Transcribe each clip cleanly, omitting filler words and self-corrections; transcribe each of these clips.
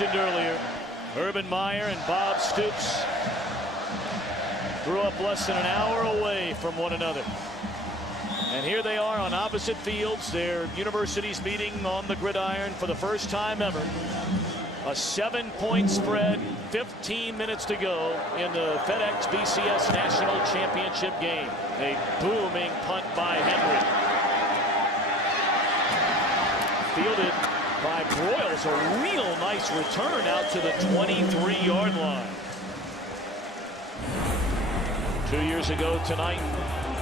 mentioned earlier, Urban Meyer and Bob Stoops grew up less than an hour away from one another. And here they are on opposite fields. Their universities meeting on the gridiron for the first time ever. A 7-point spread, 15 minutes to go in the FedEx BCS National Championship game. A booming punt by Henry. Fielded by Broyles. A real nice return out to the 23-yard line. 2 years ago tonight,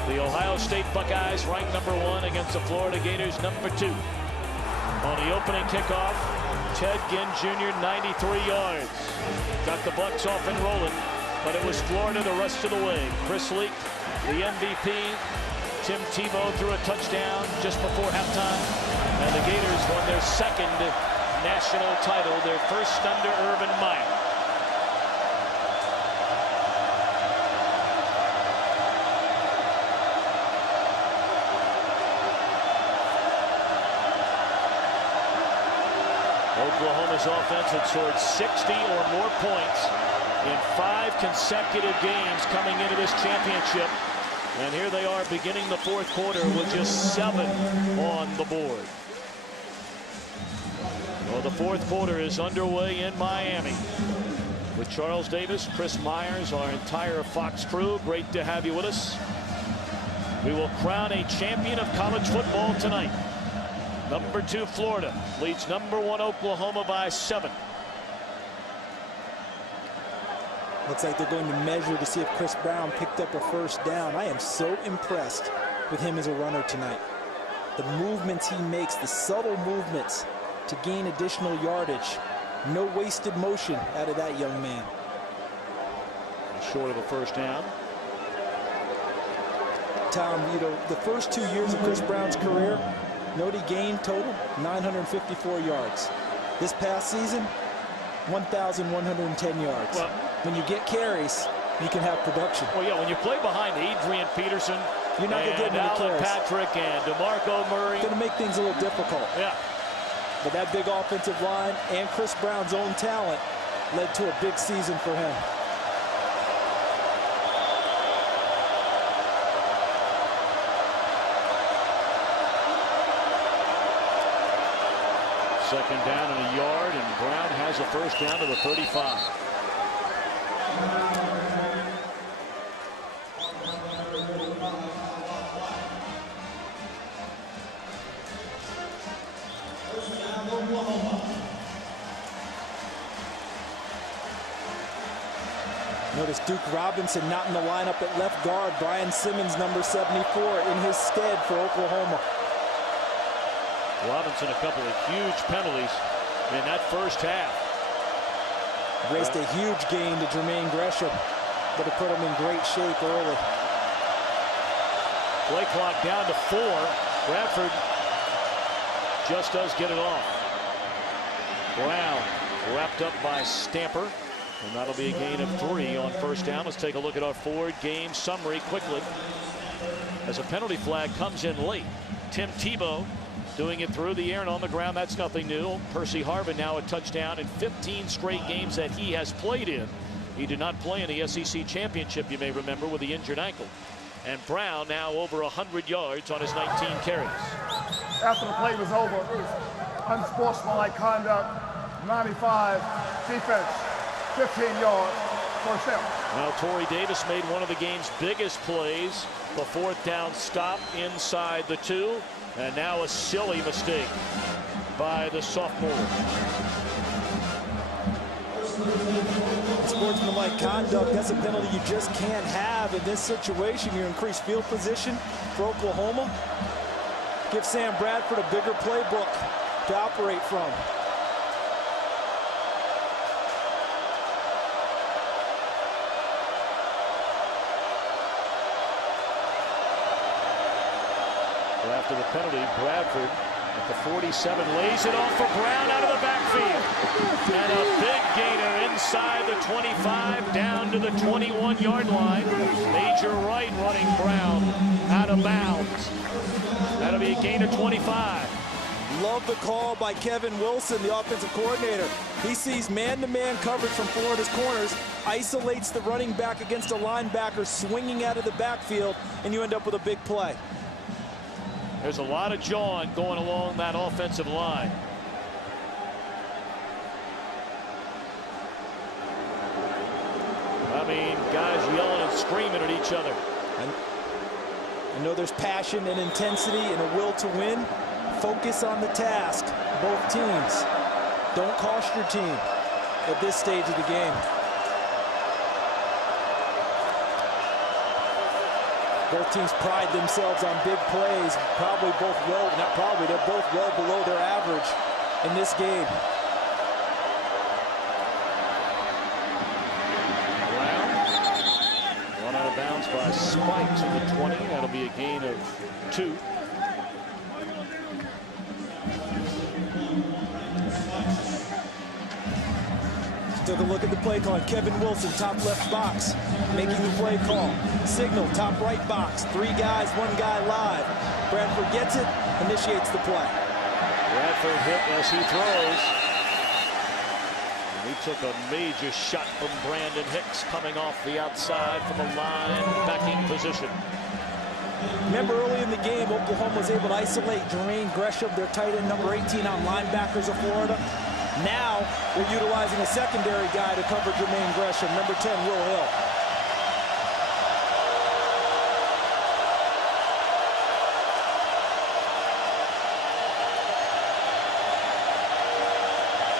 the Ohio State Buckeyes ranked #1 against the Florida Gators #2. On the opening kickoff, Ted Ginn Jr. 93 yards. Got the Bucks off and rolling, but it was Florida the rest of the way. Chris Leak, the MVP. Tim Tebow threw a touchdown just before halftime. And the Gators won their second national title, their first under Urban Meyer. Oklahoma's offense had scored 60 or more points in 5 consecutive games coming into this championship. And here they are beginning the fourth quarter with just 7 on the board. Well, the fourth quarter is underway in Miami. With Charles Davis, Chris Myers, our entire Fox crew, great to have you with us. We will crown a champion of college football tonight. #2 Florida leads #1 Oklahoma by 7. Looks like they're going to measure to see if Chris Brown picked up a first down. I am so impressed with him as a runner tonight. The movements he makes, the subtle movements to gain additional yardage. No wasted motion out of that young man. Short of a first down. Tom, you know, the first 2 years of Chris Brown's career, you know what he gained total? 954 yards. This past season, 1,110 yards. Well, when you get carries, you can have production. Well, yeah, when you play behind Adrian Peterson, you're not going to get many Alan carries. Patrick and DeMarco Murray. Going to make things a little difficult. Yeah. But that big offensive line and Chris Brown's own talent led to a big season for him. Second down and a yard, and Brown has a first down to the 35. Notice Duke Robinson not in the lineup at left guard. Brian Simmons, number 74, in his stead for Oklahoma. Robinson, a couple of huge penalties in that first half. Raced a huge gain to Jermaine Gresham, but it put him in great shape early. Play clock down to 4. Bradford just does get it off. Brown wrapped up by Stamper, and that'll be a gain of 3 on first down. Let's take a look at our forward game summary quickly. As a penalty flag comes in late, Tim Tebow doing it through the air and on the ground. That's nothing new. Percy Harvin now a touchdown in 15 straight games that he has played in. He did not play in the SEC Championship, you may remember, with the injured ankle. And Brown now over 100 yards on his 19 carries. After the play was over, it was unsportsmanlike conduct, 95, defense, 15 yards, first down. Now Torrey Davis made one of the game's biggest plays, the 4th down stop inside the 2. And now a silly mistake by the sophomore. Sportsmanlike conduct, that's a penalty you just can't have in this situation. You increase field position for Oklahoma. Give Sam Bradford a bigger playbook to operate from. After the penalty, Bradford at the 47 lays it off for Brown out of the backfield. And a big gainer inside the 25 down to the 21-yard line. Major Wright running Brown out of bounds. That'll be a gain of 25. Love the call by Kevin Wilson, the offensive coordinator. He sees man-to-man coverage from Florida's corners, isolates the running back against a linebacker swinging out of the backfield, and you end up with a big play. There's a lot of jawing going along that offensive line. I mean, guys yelling and screaming at each other. I know there's passion and intensity and a will to win. Focus on the task, both teams. Don't cost your team at this stage of the game. Both teams pride themselves on big plays. Probably both well, not probably, they're both well below their average in this game. Run out of bounds by Spike to the 20. That'll be a gain of 2. Took a look at the play call. Kevin Wilson, top left box, making the play call. Signal, top right box. 3 guys, 1 guy live. Bradford gets it, initiates the play. Bradford hit as he throws. And he took a major shot from Brandon Hicks coming off the outside from a linebacking position. Remember early in the game, Oklahoma was able to isolate Jermaine Gresham, their tight end number 18 on linebackers of Florida. Now we're utilizing a secondary guy to cover Jermaine Gresham, number 10, Will Hill.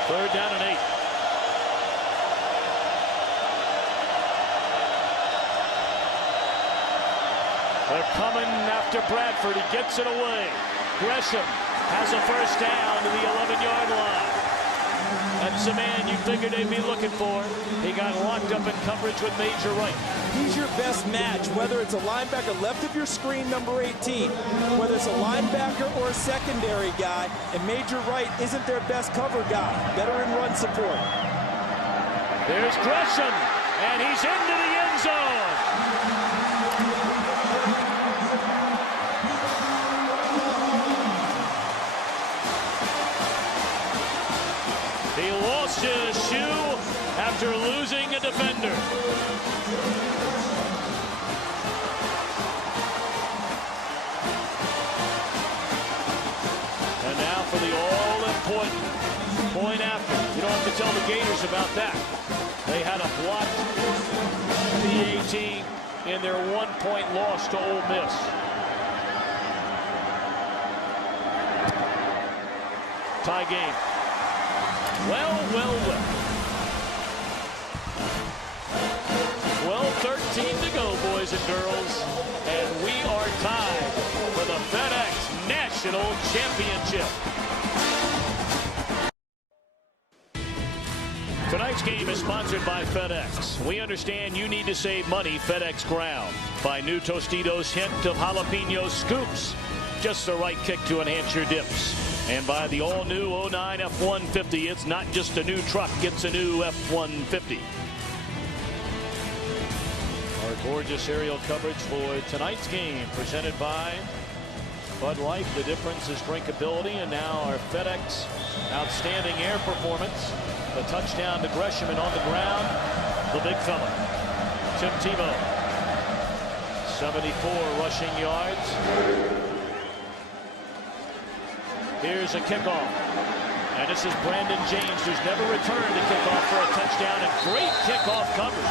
Third down and 8. They're coming after Bradford. He gets it away. Gresham has a first down to the 11-yard line. That's the man you figured they'd be looking for. He got locked up in coverage with Major Wright. He's your best match, whether it's a linebacker left of your screen, number 18, whether it's a linebacker or a secondary guy, and Major Wright isn't their best cover guy. Better in run support. There's Gresham, and he's into the end zone. He lost his shoe after losing a defender. And now for the all-important point after. You don't have to tell the Gators about that. They had a blocked PAT in their 1-point loss to Ole Miss. Tie game. Well. 12:13 to go, boys and girls. And we are tied for the FedEx National Championship. Tonight's game is sponsored by FedEx. We understand you need to save money. FedEx Ground. By new Tostitos hint of jalapeno scoops. Just the right kick to enhance your dips. And by the all-new 09 F-150, it's not just a new truck, it's a new F-150. Our gorgeous aerial coverage for tonight's game presented by Bud Light. The difference is drinkability, and now our FedEx outstanding air performance. The touchdown to Gresham, and on the ground, the big fella, Tim Tebow. 74 rushing yards. Here's a kickoff. And this is Brandon James, who's never returned a kickoff for a touchdown, and great kickoff coverage.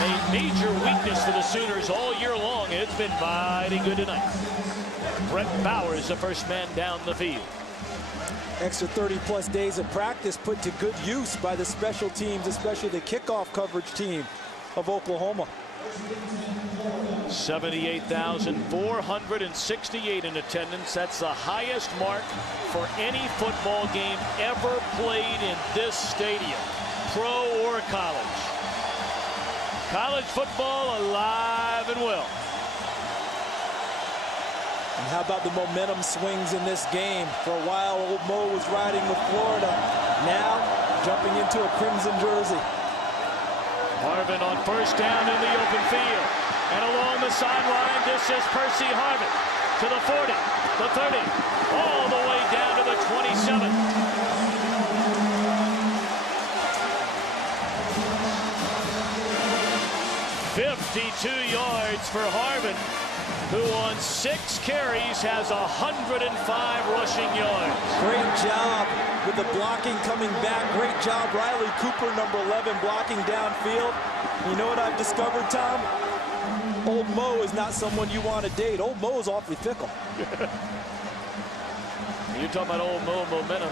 A major weakness for the Sooners all year long, and it's been mighty good tonight. Brett Bowers, the first man down the field. Extra 30-plus days of practice put to good use by the special teams, especially the kickoff coverage team of Oklahoma. 78,468 in attendance. That's the highest mark for any football game ever played in this stadium, pro or college. College football alive and well. And how about the momentum swings in this game? For a while, Old Mo was riding with Florida. Now, jumping into a crimson jersey. Harvin on first down in the open field. And along the sideline, this is Percy Harvin to the 40, the 30, all the way down to the 27. "52 yards for Harvin, who on 6 carries has 105 rushing yards. Great job with the blocking coming back. Great job, Riley Cooper, number 11, blocking downfield. You know what I've discovered, Tom? Old Mo is not someone you want to date. Old Mo is awfully fickle. You're talking about Old Mo momentum,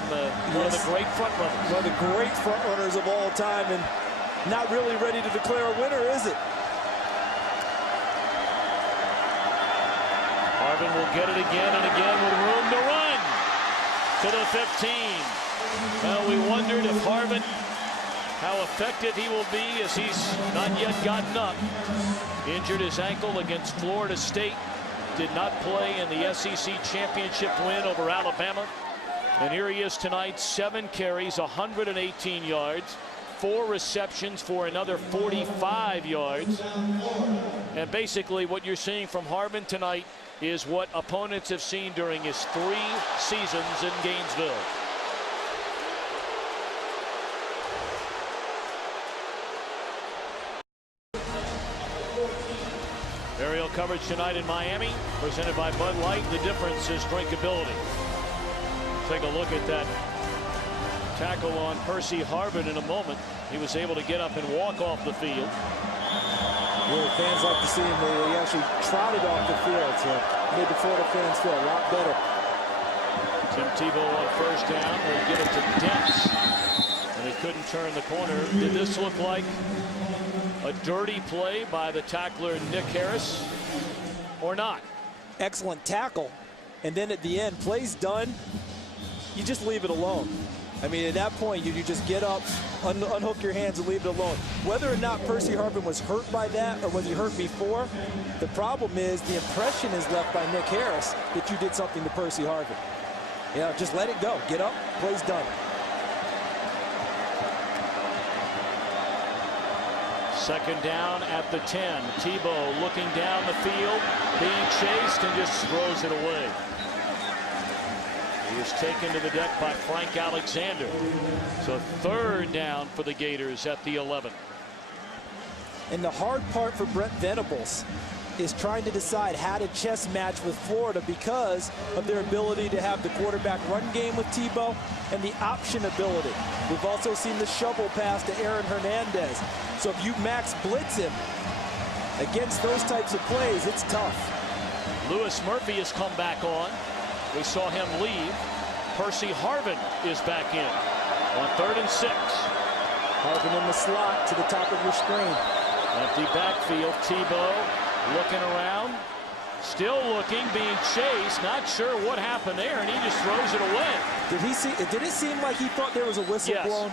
one of the great front runners. One of the great front runners of all time, and not really ready to declare a winner, is it? Harvin will get it again and again with room to run to the 15. Well, we wondered if Harvin, how effective he will be, as he's not yet gotten up. Injured his ankle against Florida State. Did not play in the SEC Championship win over Alabama. And here he is tonight, 7 carries, 118 yards, 4 receptions for another 45 yards. And basically what you're seeing from Harvin tonight is what opponents have seen during his 3 seasons in Gainesville. Aerial coverage tonight in Miami, presented by Bud Light. The difference is drinkability. Take a look at that tackle on Percy Harvin in a moment. He was able to get up and walk off the field. Yeah, fans like to see him. He actually trotted off the field, so made the Florida fans feel a lot better. Tim Tebow on first down will get it to Dents, and he couldn't turn the corner. Did this look like a dirty play by the tackler Nick Harris or not? Excellent tackle, and then at the end, play's done, you just leave it alone. I mean, at that point, you just get up, unhook your hands and leave it alone. Whether or not Percy Harvin was hurt by that or was he hurt before, the problem is the impression is left by Nick Harris that you did something to Percy Harvin. Yeah, just let it go. Get up, play's done. Second down at the 10. Tebow looking down the field, being chased, and just throws it away. He is taken to the deck by Frank Alexander. So third down for the Gators at the 11. And the hard part for Brent Venables is trying to decide how to chess match with Florida because of their ability to have the quarterback run game with Tebow and the option ability. We've also seen the shovel pass to Aaron Hernandez. So if you max blitz him against those types of plays, it's tough. Lewis Murphy has come back on. We saw him leave. Percy Harvin is back in on 3rd and 6. Harvin in the slot to the top of your screen. Empty backfield. Tebow looking around, still looking, being chased, not sure what happened there, and he just throws it away. Did it seem like he thought there was a whistle blown?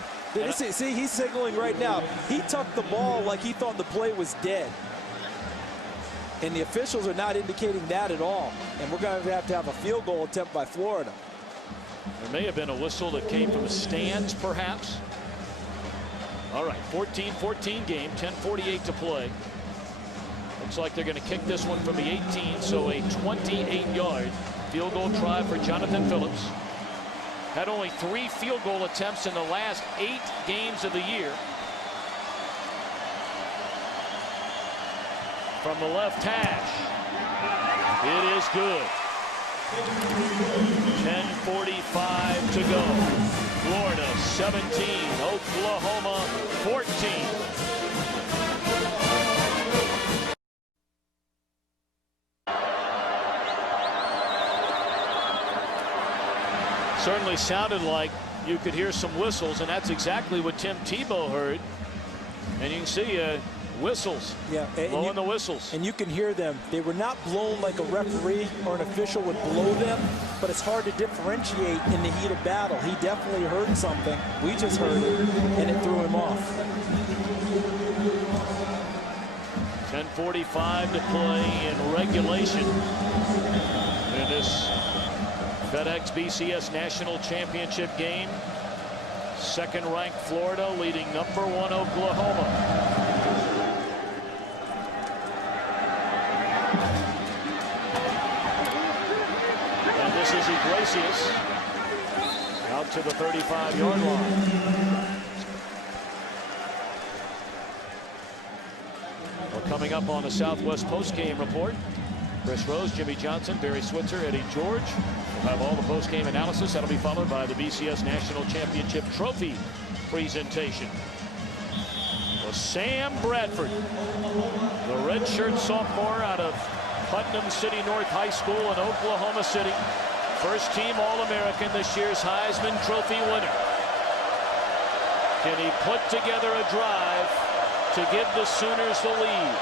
See, he's signaling right now. He tucked the ball like he thought the play was dead. And the officials are not indicating that at all. And we're going to have a field goal attempt by Florida. There may have been a whistle that came from the stands, perhaps. All right, 14-14 game, 10:48 to play. Looks like they're going to kick this one from the 18, so a 28-yard field goal try for Jonathan Phillips. Had only 3 field goal attempts in the last 8 games of the year. From the left hash, it is good. 10:45 to go. Florida 17, Oklahoma 14. Certainly sounded like you could hear some whistles, and that's exactly what Tim Tebow heard. And you can see whistles, blowing the whistles. And you can hear them. They were not blown like a referee or an official would blow them, but it's hard to differentiate in the heat of battle. He definitely heard something. We just heard it, and it threw him off. 10:45 to play in regulation in this FedEx BCS National Championship game. Second-ranked Florida leading number 1 Oklahoma. And this is Iglesias. out to the 35-yard line. Well, coming up on the Southwest postgame report, Chris Rose, Jimmy Johnson, Barry Switzer, Eddie George. We'll have all the postgame analysis. That'll be followed by the BCS National Championship trophy presentation. Well, Sam Bradford, the redshirt sophomore out of Putnam City North High School in Oklahoma City. First team All-American, this year's Heisman Trophy winner. Can he put together a drive to give the Sooners the lead?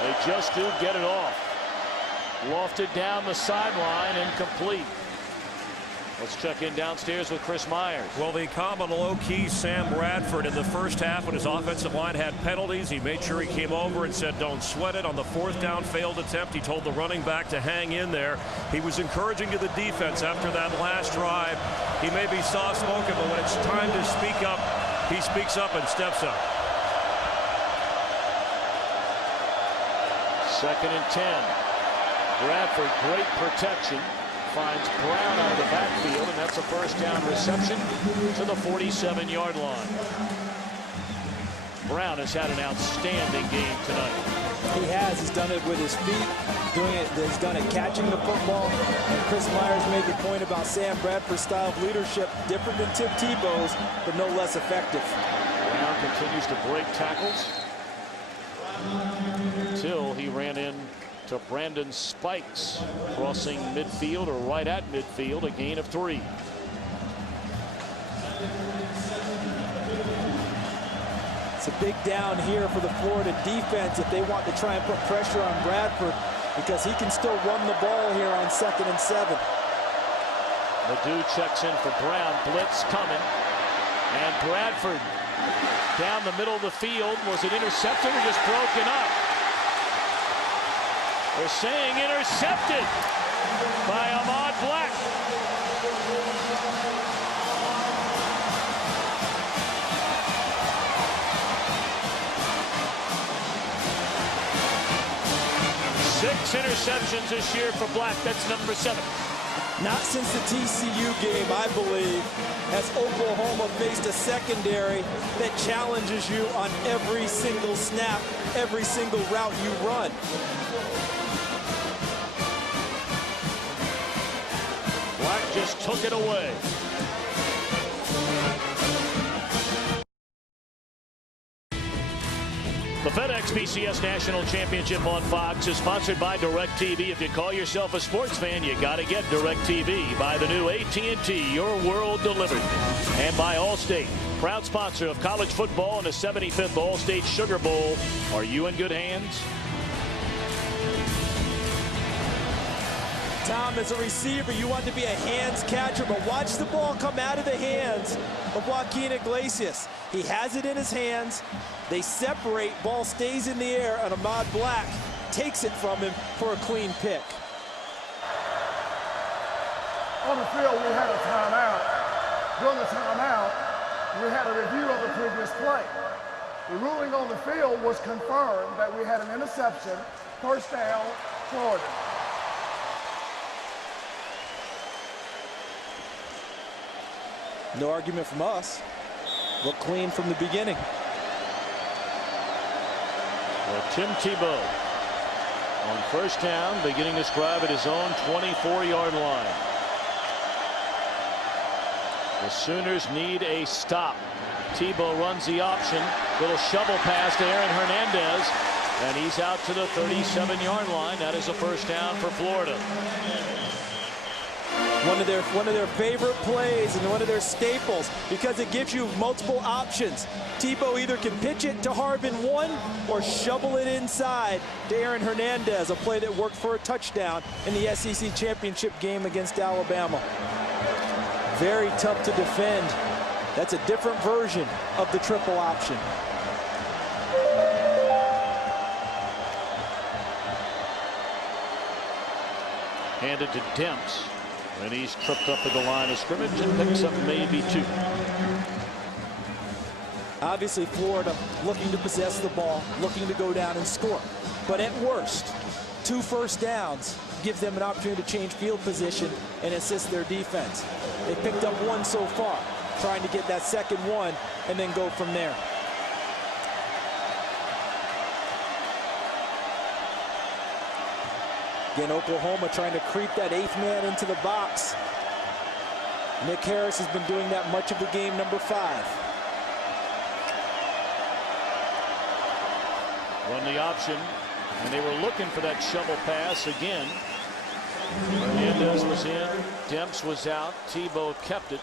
They just do get it off. Lofted down the sideline, incomplete. Let's check in downstairs with Chris Myers. Well, they calm on low-key Sam Bradford in the first half when his offensive line had penalties. He made sure he came over and said, don't sweat it. On the fourth down failed attempt, he told the running back to hang in there. He was encouraging to the defense after that last drive. He may be soft-spoken, but when it's time to speak up, he speaks up and steps up. 2nd and 10. Bradford, great protection. Finds Brown out of the backfield, and that's a first down reception to the 47-yard line. Brown has had an outstanding game tonight. He has. He's done it with his feet, doing it. He's done it catching the football. And Chris Myers made the point about Sam Bradford's style of leadership, different than Tim Tebow's, but no less effective. Brown continues to break tackles until he ran in to Brandon Spikes, crossing midfield or right at midfield, a gain of 3. It's a big down here for the Florida defense if they want to try and put pressure on Bradford, because he can still run the ball here on 2nd and 7. Ledoux checks in for Brown. Blitz coming. And Bradford down the middle of the field. Was it intercepted or just broken up? They're saying intercepted by Ahmad Black. Six interceptions this year for Black. That's number 7. Not since the TCU game, I believe, has Oklahoma faced a secondary that challenges you on every single snap, every single route you run. Black just took it away. The FedEx BCS National Championship on Fox is sponsored by DirecTV. If you call yourself a sports fan, you got to get DirecTV. By the new AT&T, your world delivered. And by Allstate, proud sponsor of college football and the 75th Allstate Sugar Bowl. Are you in good hands? Tom, as a receiver, you want to be a hands catcher, but watch the ball come out of the hands of Joaquin Iglesias. He has it in his hands. They separate. Ball stays in the air, and Ahmad Black takes it from him for a clean pick. On the field, we had a timeout. During the timeout, we had a review of the previous play. The ruling on the field was confirmed that we had an interception, first down, Florida. No argument from us. Look clean from the beginning. Well, Tim Tebow on first down, beginning to drive at his own 24-yard line. The Sooners need a stop. Tebow runs the option. Little shovel pass to Aaron Hernandez, and he's out to the 37-yard line. That is a first down for Florida. One of their favorite plays and one of their staples, because it gives you multiple options. Tebow either can pitch it to Harvin 1 or shovel it inside to Aaron Hernandez, a play that worked for a touchdown in the SEC Championship game against Alabama. Very tough to defend. That's a different version of the triple option. Handed to Demps. And he's tripped up at the line of scrimmage and picks up maybe 2. Obviously, Florida looking to possess the ball, looking to go down and score. But at worst, 2 first downs gives them an opportunity to change field position and assist their defense. They picked up 1 so far, trying to get that second one and then go from there. Again, Oklahoma trying to creep that 8th man into the box. Nick Harris has been doing that much of the game, number 5. Run the option, and they were looking for that shovel pass again. Hernandez was in, Demps was out, Tebow kept it,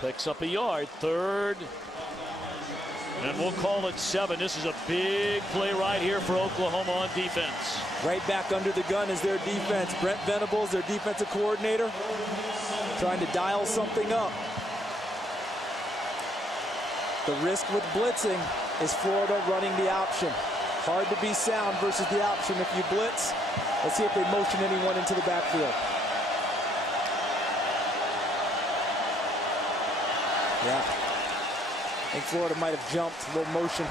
picks up a yard, 3rd, and we'll call it 7. This is a big play right here for Oklahoma on defense. Right back under the gun is their defense. Brent Venables, their defensive coordinator, trying to dial something up. The risk with blitzing is Florida running the option. Hard to be sound versus the option if you blitz. Let's see if they motion anyone into the backfield. Yeah. I think Florida might have jumped. A little motion.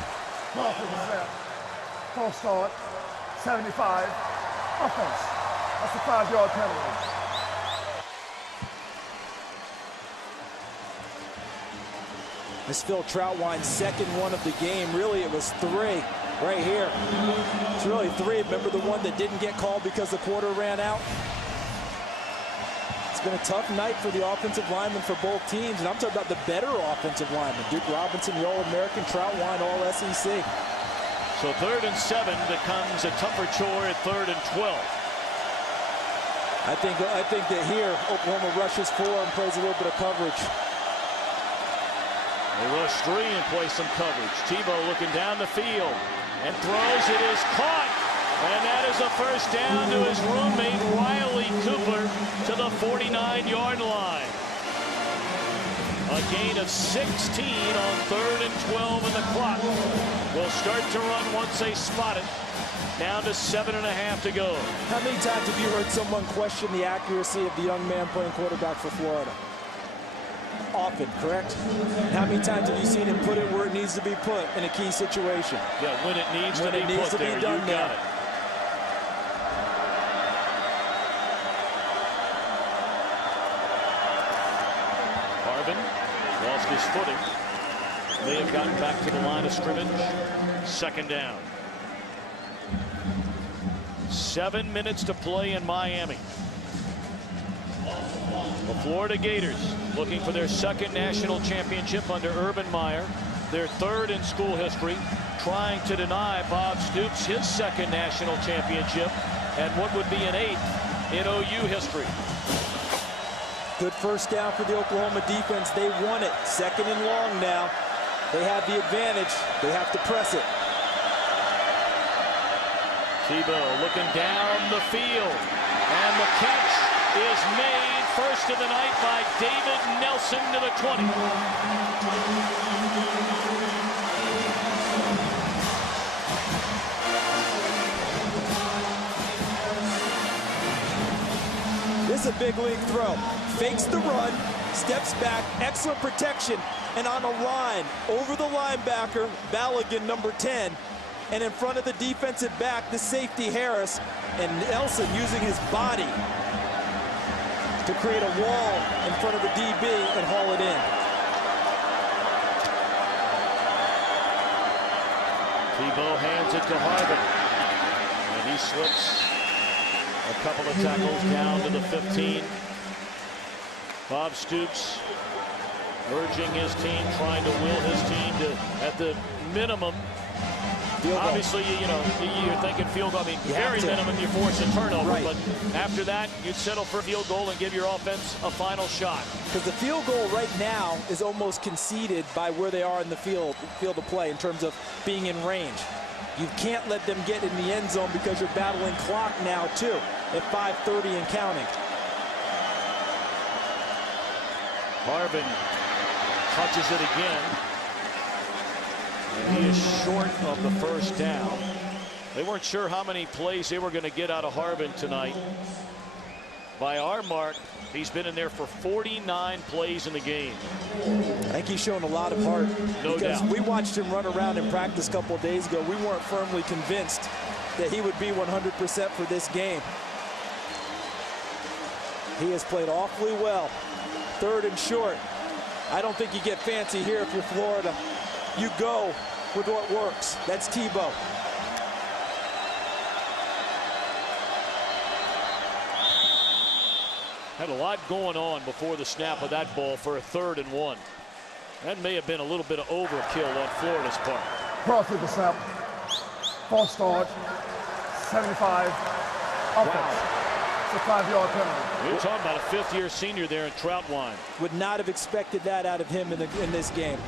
False start. 75. Offense. That's a 5-yard penalty. This Phil Troutwine's second one of the game. Really, it was 3. Right here. It's really 3. Remember the one that didn't get called because the quarter ran out? It's been a tough night for the offensive linemen for both teams, and I'm talking about the better offensive linemen. Duke Robinson, the All-American, Troutwine, All-SEC. So 3rd and 7 becomes a tougher chore at 3rd and 12. I think that here, Oklahoma rushes 4 and plays a little bit of coverage. They rush 3 and play some coverage. Tebow looking down the field and throws. It is caught, and that is a first down to his roommate Riley Cooper to the 49-yard line. A gain of 16 on 3rd and 12, and the clock will start to run once they spot it. Down to 7.5 to go. How many times have you heard someone question the accuracy of the young man playing quarterback for Florida? Often, correct? How many times have you seen him put it where it needs to be put in a key situation? Yeah, when it needs to be put there, you got it. Harvin lost his footing. They have gotten back to the line of scrimmage. 2nd down. 7 minutes to play in Miami. The Florida Gators looking for their 2nd national championship under Urban Meyer, their 3rd in school history, trying to deny Bob Stoops his 2nd national championship and what would be an 8th in OU history. Good first down for the Oklahoma defense. They won it. 2nd and long now. They have the advantage. They have to press it. Tebow looking down the field, and the catch is made. First of the night by David Nelson to the 20. This is a big league throw. Fakes the run, steps back, excellent protection, and on a line over the linebacker, Balogun, number 10, and in front of the defensive back, the safety Harris, and Nelson using his body to create a wall in front of the DB and haul it in. Tebow hands it to Harvin, and he slips a couple of tackles down to the 15. Bob Stoops urging his team, trying to will his team to, at the minimum, obviously, you know, you're thinking field goal. I mean, very minimum, you force a turnover. Right. But after that, you'd settle for a field goal and give your offense a final shot. Because the field goal right now is almost conceded by where they are in the field of play in terms of being in range. You can't let them get in the end zone because you're battling clock now, too, at 5:30 and counting. Harvin touches it again. And he is short of the first down. They weren't sure how many plays they were going to get out of Harvin tonight. By our mark, He's been in there for 49 plays in the game. I think he's shown a lot of heart. No because doubt. we watched him run around in practice a couple of days ago. We weren't firmly convinced that he would be 100% for this game. He has played awfully well. 3rd and short. I don't think you get fancy here if you're Florida. You go with what works. That's Tebow. Had a lot going on before the snap of that ball for a 3rd and 1. That may have been a little bit of overkill on Florida's part. Cross with the snap. False start. 75. Offense. It's a 5-yard penalty. We're talking about a 5th-year senior there in Troutwine. Would not have expected that out of him in this game.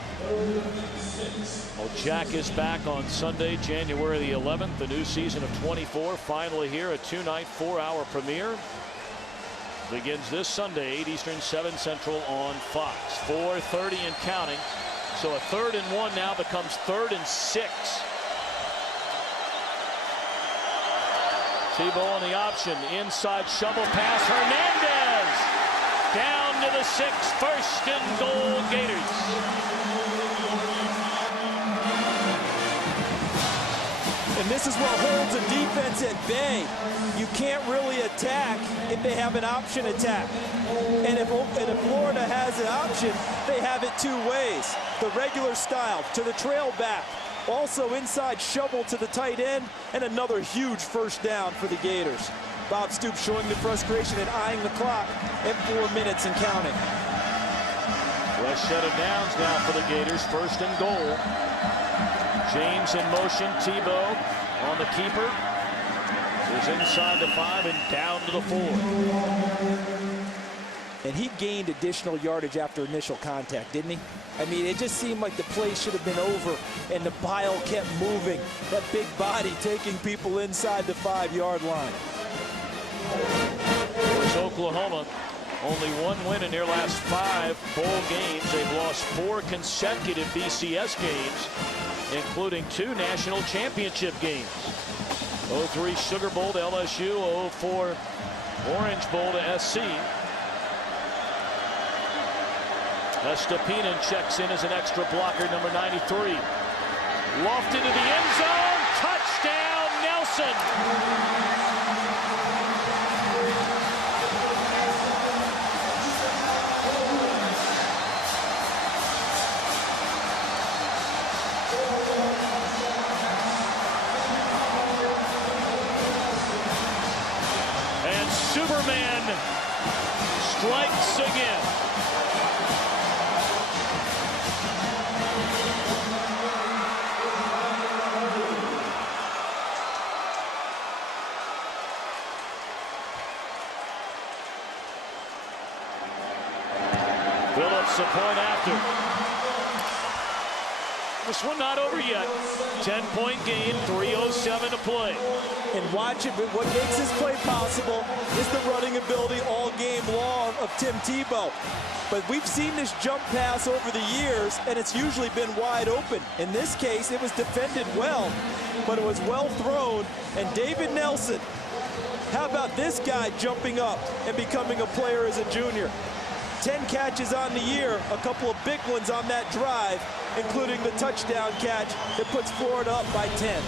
Well, Jack is back on Sunday, January the 11th. The new season of 24 finally here. A 2-night, 4-hour premiere. Begins this Sunday, 8 Eastern, 7 Central on Fox. 4:30 and counting. So a 3rd and 1 now becomes 3rd and 6. Tebow on the option. Inside shovel pass. Hernandez down to the 6. 1st and goal, Gators. And this is what holds a defense at bay. You can't really attack if they have an option attack. And if Florida has an option, they have it 2 ways. The regular style to the trail back. Also inside shovel to the tight end, and another huge 1st down for the Gators. Bob Stoops showing the frustration and eyeing the clock at 4 minutes and counting. Fresh set of downs now for the Gators. 1st and goal. James in motion. Tebow on the keeper. Is inside the 5 and down to the 4. And he gained additional yardage after initial contact, didn't he? I mean, it just seemed like the play should have been over, and the pile kept moving. That big body taking people inside the 5-yard line. Here's Oklahoma. Only 1 win in their last 5 bowl games. They've lost 4 consecutive BCS games, including 2 national championship games. 03 Sugar Bowl to LSU, 04 Orange Bowl to SC. Estepinen checks in as an extra blocker, number 93. Lofted to the end zone. Touchdown, Nelson. And Superman strikes again. Phillips a point after. This one not over yet. 10-point game, 3:07 to play. And watch it, but what makes this play possible is the running ability all game long of Tim Tebow. But we've seen this jump pass over the years, and it's usually been wide open. In this case, it was defended well, but it was well thrown. And David Nelson, how about this guy jumping up and becoming a player as a junior? 10 catches on the year, a couple of big ones on that drive, including the touchdown catch that puts Florida up by 10.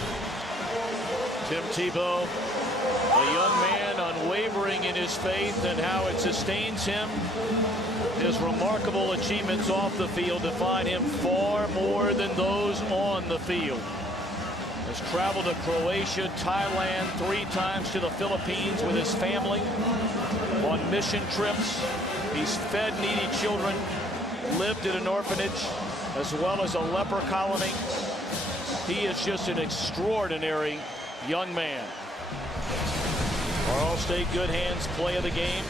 Tim Tebow, a young man unwavering in his faith and how it sustains him. His remarkable achievements off the field define him far more than those on the field. Has traveled to Croatia, Thailand, 3 times to the Philippines with his family on mission trips. He's fed needy children, lived at an orphanage, as well as a leper colony. He is just an extraordinary young man. Our All-State good hands play of the game.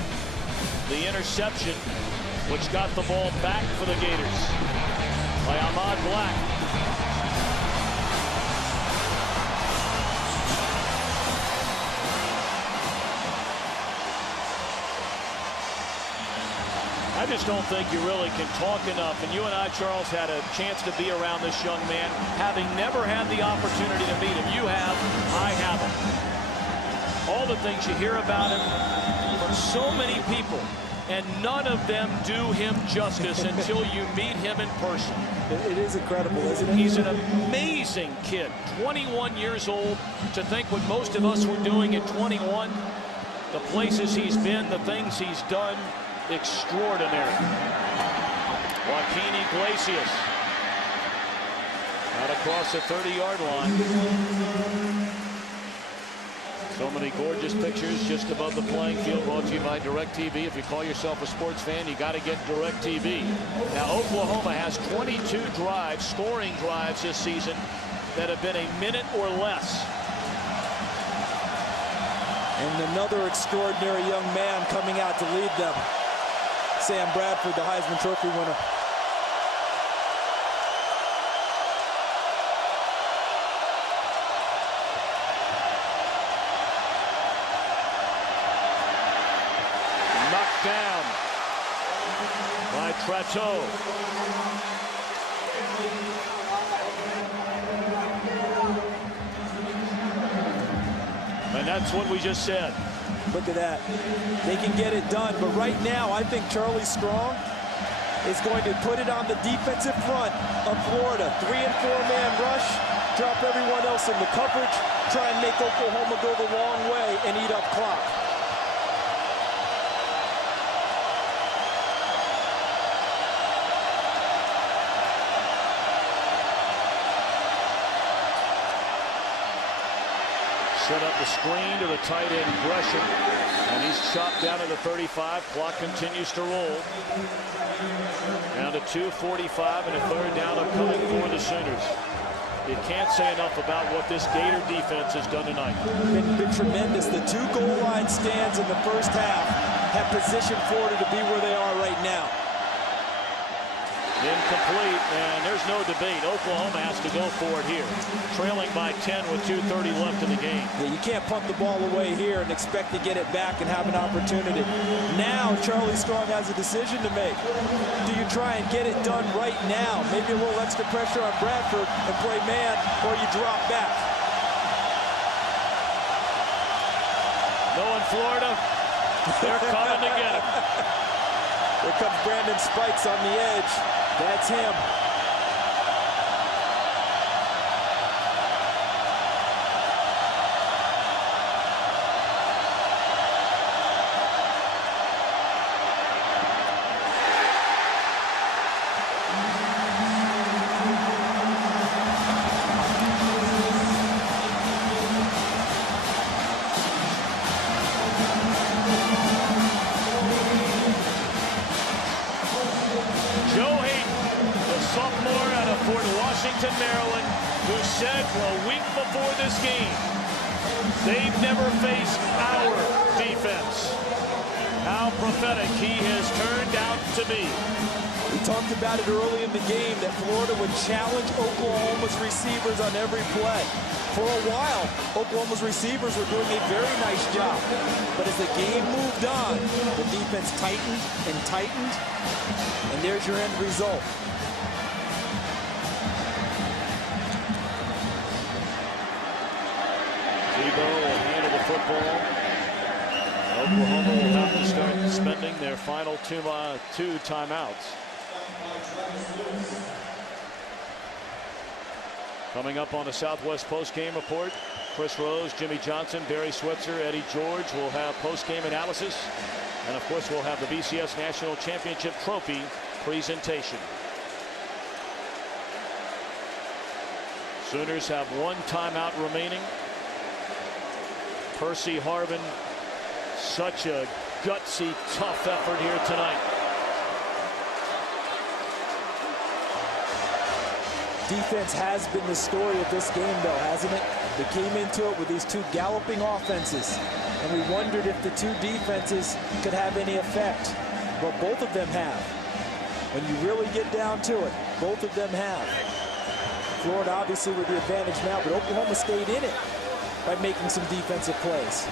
The interception, which got the ball back for the Gators by Ahmad Black. I just don't think you really can talk enough. And you and I, Charles, had a chance to be around this young man, having never had the opportunity to meet him. You have, I haven't. All the things you hear about him from so many people and none of them do him justice until you meet him in person. It is incredible, isn't it? He's an amazing kid, 21 years old. To think what most of us were doing at 21, the places he's been, the things he's done, extraordinary. Joaquin Iglesias out across the 30-yard line. So many gorgeous pictures just above the playing field, brought to you by DirecTV. If you call yourself a sports fan, you got to get DirecTV. Now, Oklahoma has 22 drives, scoring drives this season, that have been a minute or less. And another extraordinary young man coming out to lead them. Sam Bradford, the Heisman Trophy winner. Down by Tebow. And that's what we just said. Look at that. They can get it done, but right now I think Charlie Strong is going to put it on the defensive front of Florida. 3- and 4-man rush, drop everyone else in the coverage, try and make Oklahoma go the long way and eat up clock. Set up the screen to the tight end Gresham, and he's chopped down to the 35. Clock continues to roll. Down to 2:45 and a third down upcoming for the Sooners. You can't say enough about what this Gator defense has done tonight. Been tremendous. The 2 goal line stands in the first half have positioned Florida to be where they are right now. Incomplete, and there's no debate. Oklahoma has to go for it here. Trailing by 10 with 2:30 left in the game. Yeah, you can't punt the ball away here and expect to get it back and have an opportunity. Now Charlie Strong has a decision to make. Do you try and get it done right now? Maybe a little extra pressure on Bradford and play man, or you drop back. Knowing Florida, they're coming to get him. Here comes Brandon Spikes on the edge. That's him. Maryland, who said a week before this game they've never faced our defense. How prophetic he has turned out to be. We talked about it early in the game that Florida would challenge Oklahoma's receivers on every play. For a while, Oklahoma's receivers were doing a very nice job. But as the game moved on, the defense tightened and tightened, and there's your end result. Tebow will handle the football. Oklahoma will have to start spending their final two timeouts. Coming up on the Southwest post-game report, Chris Rose, Jimmy Johnson, Barry Switzer, Eddie George will have post-game analysis. And, of course, we'll have the BCS National Championship trophy presentation. Sooners have one timeout remaining. Percy Harvin, such a gutsy, tough effort here tonight. Defense has been the story of this game, though, hasn't it? They came into it with these two galloping offenses, and we wondered if the two defenses could have any effect. But both of them have. When you really get down to it, both of them have. Florida obviously with the advantage now, but Oklahoma stayed in it by making some defensive plays.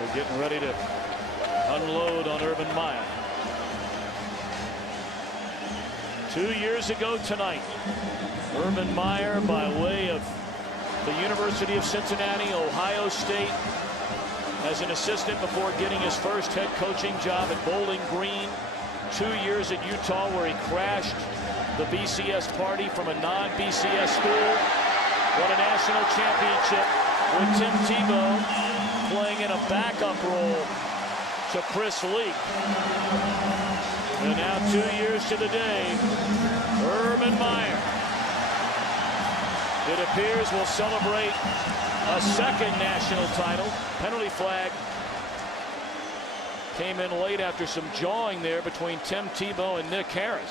We're getting ready to unload on Urban Meyer. 2 years ago tonight, Urban Meyer, by way of the University of Cincinnati, Ohio State, as an assistant before getting his first head coaching job at Bowling Green. 2 years at Utah where he crashed the BCS party from a non-BCS school. Won a national championship with Tim Tebow playing in a backup role to Chris Leak. And now 2 years to the day, Urban Meyer, it appears, will celebrate a second national title. Penalty flag came in late after some jawing there between Tim Tebow and Nick Harris.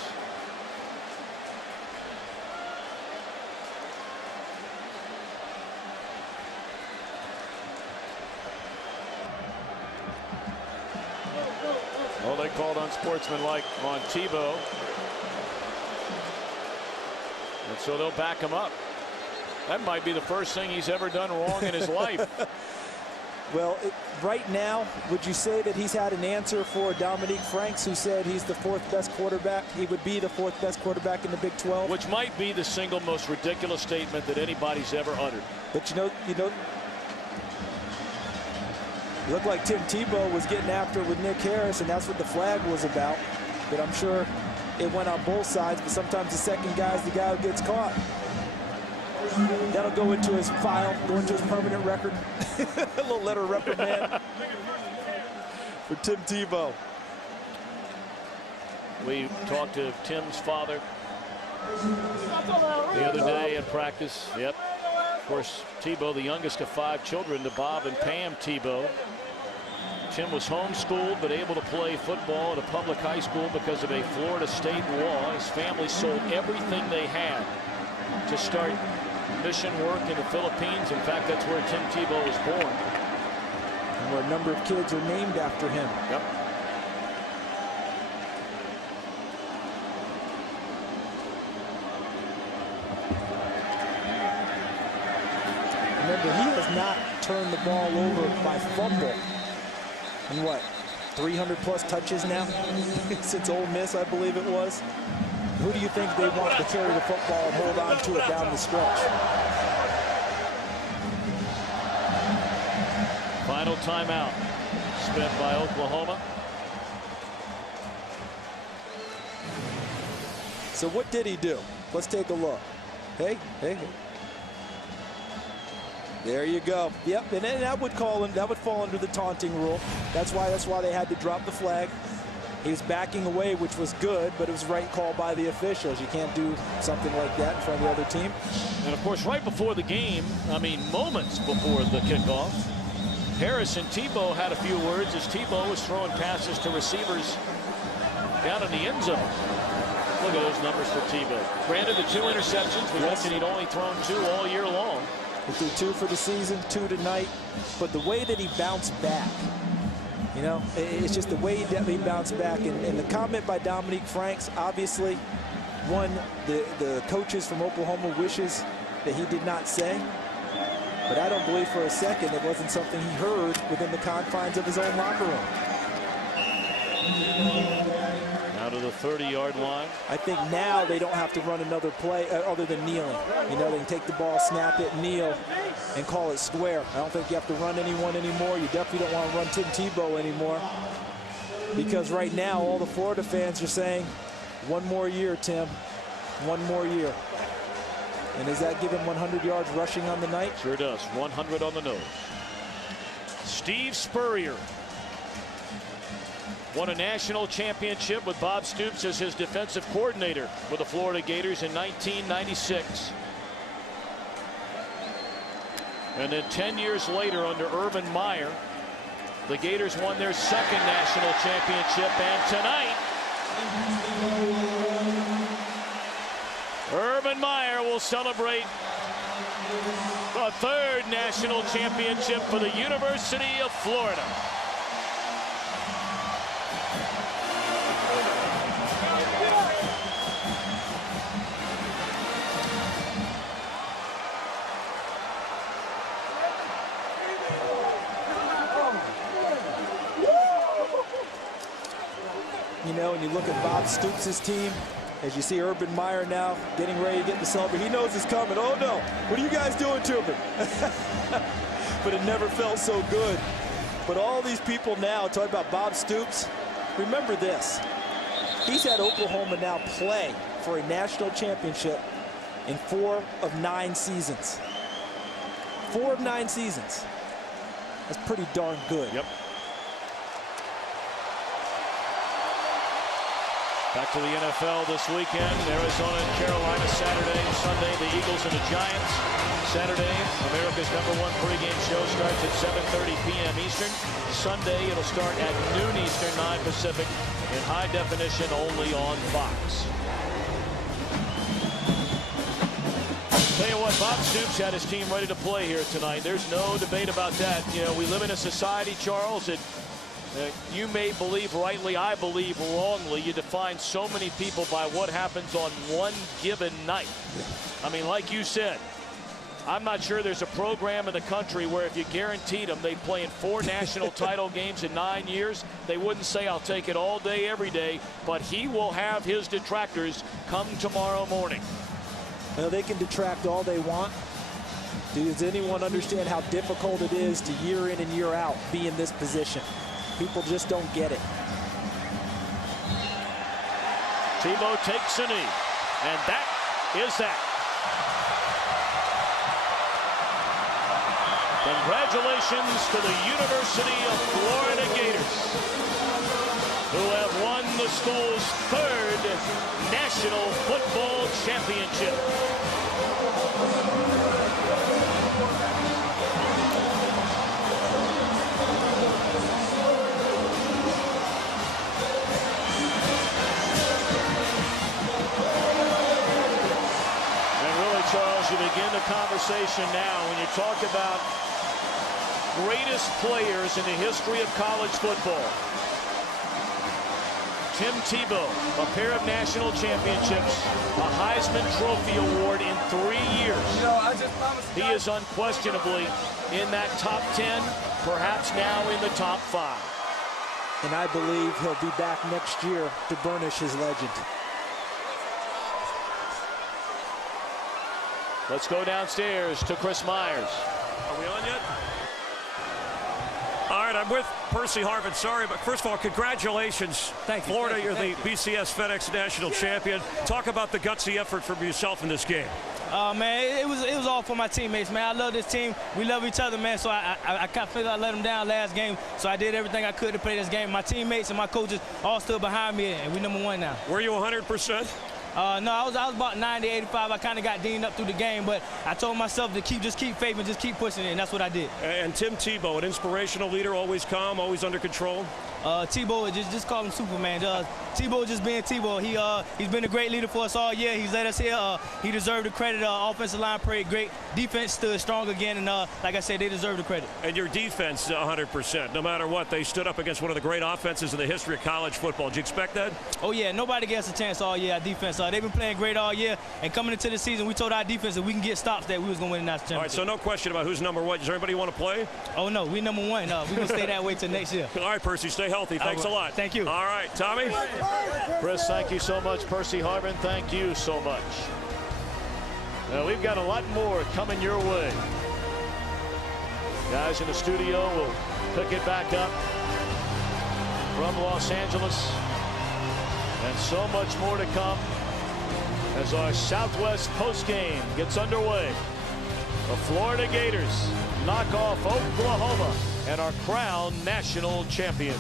Well, they called unsportsmanlike on Tebow. And so they'll back him up. That might be the first thing he's ever done wrong in his life. Well, right now, would you say that he's had an answer for Dominique Franks, who said he's the 4th best quarterback? He would be the 4th best quarterback in the Big 12? Which might be the single most ridiculous statement that anybody's ever uttered. But you know, it looked like Tim Tebow was getting after it with Nick Harris, and that's what the flag was about. But I'm sure it went on both sides, but sometimes the second guy is the guy who gets caught. That'll go into his file, go into his permanent record. A little letter of reprimand for Tim Tebow. We talked to Tim's father the other day at practice. Yep. Of course, Tebow, the youngest of 5 children to Bob and Pam Tebow. Tim was homeschooled but able to play football at a public high school because of a Florida state law. His family sold everything they had to start mission work in the Philippines. In fact, that's where Tim Tebow was born. And where a number of kids are named after him. Yep. Remember, he has not turned the ball over by fumble in what, 300+ touches now? Since Ole Miss, I believe it was. Who do you think they want to carry the football and hold on to it down the stretch? Final timeout spent by Oklahoma. So what did he do? Let's take a look. Hey. There you go. Yep, and that would fall under the taunting rule. That's why they had to drop the flag. He was backing away, which was good, but it was the right call by the officials. You can't do something like that in front of the other team. And of course, right before the game, I mean moments before the kickoff, Harris and Tebow had a few words as Tebow was throwing passes to receivers down in the end zone. Look at those numbers for Tebow. Granted, the 2 interceptions, we mentioned he'd only thrown 2 all year long. He threw 2 for the season, 2 tonight. But the way that he bounced back, you know, it's just the way that he bounced back. And the comment by Dominique Franks, obviously, one the coaches from Oklahoma wishes that he did not say. But I don't believe for a second it wasn't something he heard within the confines of his own locker room. Now to the 30-yard line. I think now they don't have to run another play other than kneeling. You know, they can take the ball, snap it, kneel, and call it square. I don't think you have to run anyone anymore. You definitely don't want to run Tim Tebow anymore. Because right now, all the Florida fans are saying, 1 more year, Tim. 1 more year. And does that give him 100 yards rushing on the night? Sure does. 100 on the nose. Steve Spurrier won a national championship with Bob Stoops as his defensive coordinator with the Florida Gators in 1996. And then 10 years later under Urban Meyer, the Gators won their 2nd national championship. And tonight, Urban Meyer will celebrate the 3rd national championship for the University of Florida. You know, and you look at Bob Stoops' team, as you see Urban Meyer now getting ready to get the celebrate. He knows it's coming. Oh, no. What are you guys doing to me? But it never felt so good But all these people now talking about Bob Stoops, remember this. He's had Oklahoma now play for a national championship in 4 of 9 seasons. 4 of 9 seasons. That's pretty darn good. Yep. Back to the NFL this weekend. Arizona and Carolina Saturday, Sunday, the Eagles and the Giants. Saturday, America's #1 pregame show starts at 7:30 p.m. Eastern. Sunday, it'll start at noon Eastern, 9 Pacific, in high definition only on Fox. Tell you what, Bob Stoops had his team ready to play here tonight. There's no debate about that. You know, we live in a society, Charles, that you may believe rightly, I believe wrongly. You define so many people by what happens on one given night. I mean, like you said, I'm not sure there's a program in the country where if you guaranteed them they play in 4 national title games in 9 years, they wouldn't say, I'll take it all day, every day. But he will have his detractors come tomorrow morning. Well, they can detract all they want. Does anyone understand how difficult it is to year in and year out be in this position? People just don't get it. Tebow takes a knee, and that is that. Congratulations to the University of Florida Gators, who have won the school's 3rd National Football Championship. Charles, you begin the conversation now when you talk about greatest players in the history of college football. Tim Tebow, a pair of national championships, a Heisman Trophy award in 3 years. He is unquestionably in that top 10, perhaps now in the top 5. And I believe he'll be back next year to burnish his legend. Let's go downstairs to Chris Myers. Are we on yet? All right, I'm with Percy Harvin. Sorry, but first of all, congratulations. Thank you. Florida, thank you, you're the BCS FedEx National Champion. Talk about the gutsy effort from yourself in this game. Man, it was all for my teammates, man. I love this team. We love each other, man. So I kind of feel I let them down last game. So I did everything I could to play this game. My teammates and my coaches all stood behind me, and we #1 now. Were you 100%? No, I was about 90, 85. I kind of got dinged up through the game, but I told myself to just keep faith and just keep pushing it, and that's what I did. And Tim Tebow, an inspirational leader, always calm, always under control. Tebow, just call him Superman. Tebow just being Tebow. He's been a great leader for us all year. He's led us here. He deserved the credit. Offensive line played great. Defense stood strong again, and like I said, they deserve the credit. And your defense, 100%. No matter what, they stood up against one of the great offenses in the history of college football. Did you expect that? Oh, yeah. Nobody gets a chance all year. Our defense, they've been playing great all year. And coming into the season, we told our defense that we can get stops that we was going to win the national championship. All right, so no question about who's #1. Does everybody want to play? Oh, no. We #1. We're going to stay that way till next year. All right, Percy, stay healthy. Thanks a lot. Thank you. All right, Tommy. Chris, thank you so much. Percy Harvin, thank you so much. Now, we've got a lot more coming your way. Guys in the studio will pick it back up from Los Angeles. And so much more to come as our Southwest postgame gets underway. The Florida Gators knock off Oklahoma and are crowned national champions.